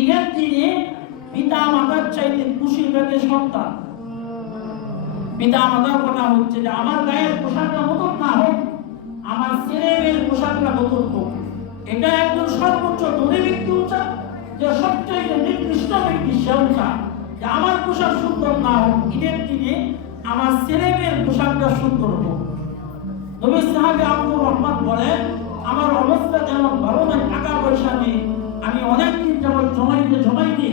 ঈদের দিনে পিতা মাতার চাইতে খুশি থাকে সন্তান। পিতা মাতার কথা হচ্ছে যে আমার গায়ের পোশাকটা নতুন না হোক, আমার ছেলেমেয়ের পোশাকটা নতুন হোক। এটা একজন সর্বোচ্চ ধনী ব্যক্তি উচিত, যে সবচেয়ে নিকৃষ্ট ব্যক্তি সে উচিত যে আমার পোশাক সুন্দর না হোক, ঈদের দিনে আমার ছেলেমেয়ের পোশাকটা সুন্দর হোক। নবী সাহাবী আব্দুর রহমান বলেন, আমার অবস্থা যেমন ভালো নয়, টাকা পয়সা নেই, আমি অনেকদিন যাবত জমাইতে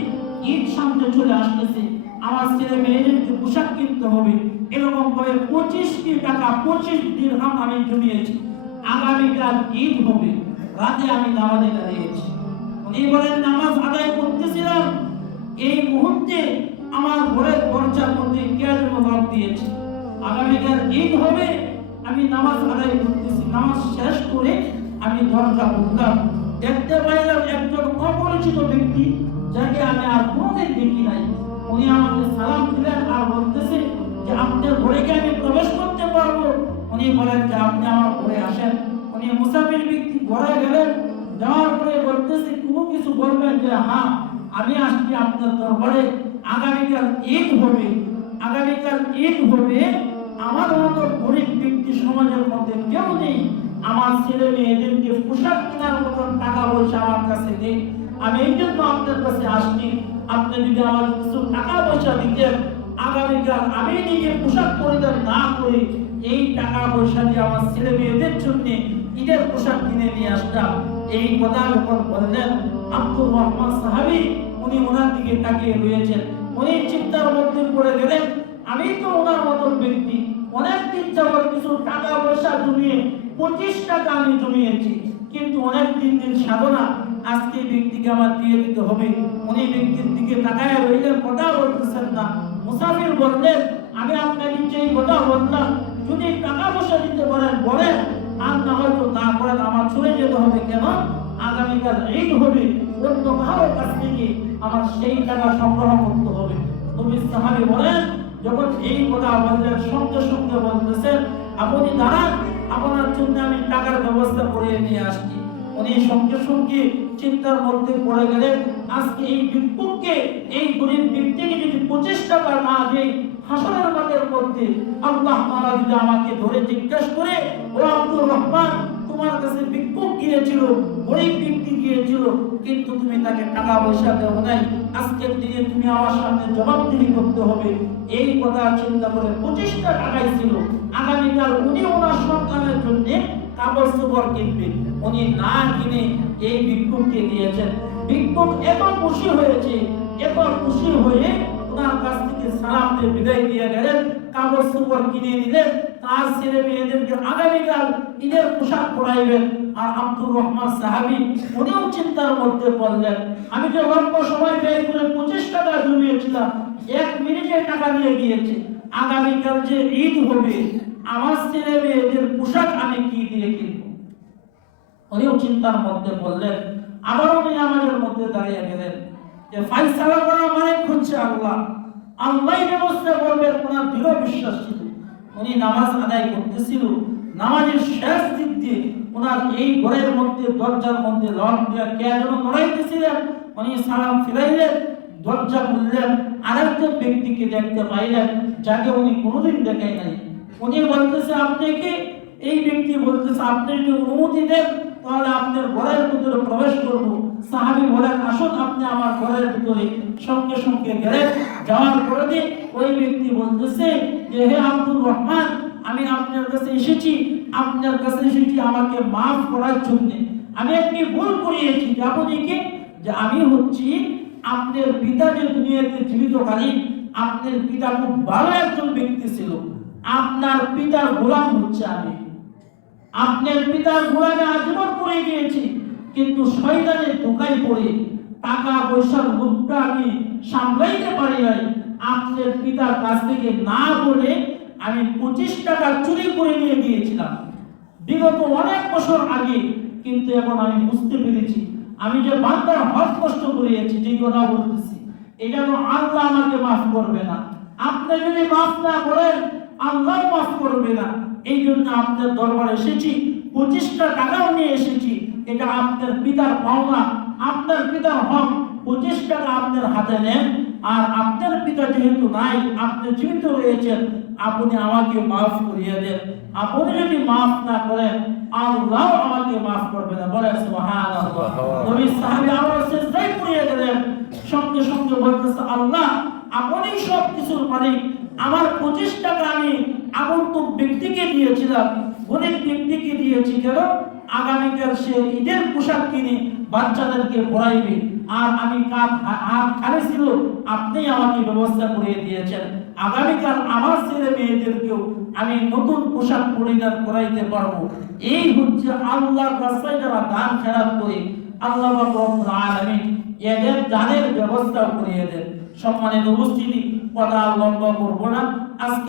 ঈদ সামনে চলে আসতেছে, আমার ছেলে মেয়েদেরকে পোশাক কিনতে হবে। এরকম ভাবে 25টি টাকা 25 দিরহাম আমি জমিয়েছি। আগামীকাল ঈদ হবে, রাতে আমি নামাজে দাঁড়িয়েছি। উনি বলেন, নামাজ আদায় করতেছিলাম, এই মুহূর্তে আমার ঘরের দরজার মধ্যে কে যেন নক দিয়েছে। আগামীকাল ঈদ হবে, আমি নামাজ আদায় করতেছি, নামাজ শেষ করে আমি দরজা খুললাম, দেখতে পাইলাম একজন অপরিচিত ব্যক্তি, যাকে আমি আর কোনোদিন দেখি নাই। উনি আমাকে সালাম দিলেন আর বলতেছে যে আপনার ঘরে কি আমি প্রবেশ করতে পারবো? উনি বলেন যে আপনি আমার ঘরে আসেন। উনি মুসাফির ব্যক্তি ঘরে গেলেন, যাওয়ার পরে বলতেছে কোনো কিছু বলবেন যে হ্যাঁ আমি আসছি আপনার দরবারে, আগামীকাল ঈদ হবে, আগামীকাল ঈদ হবে, আমার মতো গরিব ব্যক্তি সমাজের মধ্যে কেউ নেই, আমার ছেলে মেয়েদেরকে পোশাক কেনার মতন টাকা পয়সা আমার কাছে নেই, আমি এই জন্য আপনার কাছে আসছি। আপনি যদি আমার কিছু টাকা পয়সা দিতেন, আগামীকাল আমি নিজে পোশাক পরিধান না করে এই টাকা পয়সা দিয়ে আমার ছেলে মেয়েদের জন্য ঈদের পোশাক কিনে নিয়ে আসতাম। এই কথা যখন বললেন, আব্দুর রহমান সাহাবী উনি ওনার দিকে তাকিয়ে রয়েছেন। উনি চিন্তার মধ্যে পড়ে গেলেন, আমি তো ওনার মতন ব্যক্তি, অনেকদিন যাবত কিছু টাকা পয়সা জমিয়ে 25 টাকা আমি জমিয়েছি, কিন্তু অনেক দিন সাধনা, আজকে ব্যক্তিকে আমার দিয়ে দিতে হবে। উনি ব্যক্তির দিকে তাকায় রইলেন, কথা বলতেছেন না। মুসাফির বললেন, আমি আপনাকে যে কথা বললাম, যদি টাকা পয়সা দিতে পারেন বলেন, আর না হয়তো না করেন, আমার চলে যেতে হবে। কেন? আগামীকাল ঈদ হবে, অন্য কারো কাছ থেকে আমার সেই টাকা সংগ্রহ করতে হবে। নবী সাহাবী বলেন, যখন এই কথা বললেন, সঙ্গে সঙ্গে বলতেছেন, আপনি দাঁড়ান, আপনার জন্য আমি টাকার ব্যবস্থা করে নিয়ে আসছি। উনি সঙ্গে সঙ্গে চিন্তার মধ্যে পড়ে গেলেন, আজকে এই ভিক্ষুককে, এই গরিব ব্যক্তিকে যদি 25 টাকা না দেই, হাসরের মাঠের মধ্যে আল্লাহ তাআলা যদি আমাকে ধরে জিজ্ঞাসা করে, ও আব্দুর রহমান, তোমার কাছে ভিক্ষুক গিয়েছিল, গরিব ব্যক্তি গিয়েছিল, কিন্তু তুমি তাকে টাকা পয়সা দেও নাই, আজকের দিনে তুমি আমার সামনে জবাবদিহি করতে হবে। এই কথা চিন্তা করে 25 টাকাই ছিল, আগামীকাল উনি ওনার সন্তানের জন্য কাপড় চোপড় কিনবেন, উনি না কিনে এই ভিক্ষুককে দিয়েছেন। ভিক্ষুক এত খুশি হয়েছে, এত খুশি হয়ে ওনার কাছ থেকে সালাম দিয়ে বিদায় দিয়ে গেলেন, কাপড় চোপড় কিনে নিলেন, তার ছেলে মেয়েদেরকে আগামীকাল ঈদের পোশাক পরাইবেন। আর আব্দুর রহমান সাহাবী উনিও চিন্তার মধ্যে পড়লেন, আমি যে অল্প সময় ব্যয় করে 25 টাকা জমিয়েছিলাম, 1 মিনিটে টাকা নিয়ে গিয়েছে, আগামীকাল যে ঈদ হবে, আমার ছেলে মেয়েদের পোশাক আমি কি দিয়ে কিনবো? উনিও চিন্তার মধ্যে পড়লেন। আবার উনি নামাজের মধ্যে দাঁড়িয়ে গেলেন, যে ফায়সালা করা মানে হচ্ছে আল্লাহ, আল্লাহই ব্যবস্থা করবেন, ওনার দৃঢ় বিশ্বাস ছিল। উনি নামাজ আদায় করতেছিল, নামাজের শেষ দিক দিয়ে ওনার এই ঘরের মধ্যে দরজার মধ্যে লক দিয়ে কে যেন নড়াইতেছিলেন। উনি সালাম ফিরাইলেন, দরজা খুললেন, আরেকজন ব্যক্তিকে দেখতে পাইলেন, যাকে উনি কোনোদিন দেখেন নাই। উনি বলতেছে, আপনি কি? এই ব্যক্তি বলতেছে, আপনি যদি অনুমতি দেন তাহলে আপনার ঘরের ভিতরে প্রবেশ করব। সাহাবী বলেন, আসুন আপনি আমার ঘরের ভিতরে। সঙ্গে সঙ্গে গেলেন, যাওয়ার পরে ওই ব্যক্তি বলতেছে যে, হে আব্দুর রহমান, আমি আপনার কাছে এসেছি, আপনার কাছে এসেছি আমাকে মাফ করার জন্য। আমি একটি ভুল করিয়েছি। আপনি কি? যে আমি হচ্ছি আপনার পিতা, যে দুনিয়াতে জীবিতকালীন আপনার পিতা খুব ভালো একজন ব্যক্তি ছিল, আপনার পিতার গোলাম হচ্ছে আমি। আপনার পিতার গোলামে আজীবন পড়ে গিয়েছি, কিন্তু শয়তানের ধোঁকায় পড়ে টাকা পয়সার লোভটা আমি সামলাইতে পারি নাই। আপনার পিতার কাছ থেকে না বলে আমি 25 টাকা চুরি করে নিয়ে গিয়েছিলাম বিগত অনেক বছর আগে, কিন্তু এখন আমি বুঝতে পেরেছি আমি যে বান্দার হক কষ্ট করিয়েছি, যে কথা বলতেছি, এটা তো আল্লাহ আমাকে মাফ করবে না। আপনি যদি মাফ না করেন, আল্লাহ মাফ করবে না। এই জন্য আপনার দরবারে এসেছি, 25 টাকাও নিয়ে এসেছি, এটা আপনার পিতার পাওনা, আপনার পিতার হক 25 টাকা আপনার হাতে নেন, আর আপনার পিতা যেহেতু নাই, আপনি জীবিত রয়েছেন, আপনি আমাকে মাফ করিয়ে দেন। আপনি যদি মাফ না করেন, আল্লাহ আমাকে মাফ করবে না। বলেন সুবহানাল্লাহ। নবী সাহাবী আবার সিজদায় পড়ে গেলেন, সঙ্গে সঙ্গে বলতেছে, আল্লাহ আপনি সব কিছুর মালিক, আমার 25 টাকা আমি আগন্তুক ব্যক্তিকে দিয়েছিলাম, গরিব ব্যক্তিকে দিয়েছি, কেন? আগামীকাল সে ঈদের পোশাক কিনে বাচ্চাদেরকে পড়াইবে, আর আমি খালি ছিল, আপনি আমাকে ব্যবস্থা করে দিয়েছেন, আগামীকাল আমার ছেলে মেয়েদেরকেও আমি নতুন পোশাক পরিধান করাইতে পারবো। এই হচ্ছে আল্লাহর রাস্তায় যারা দান খেরাত করে, আল্লাহ রব্বুল আলামিন এদের দানের ব্যবস্থা করে দেন। সম্মানিত উপস্থিতি, কথা লম্বা করবো না। আজকে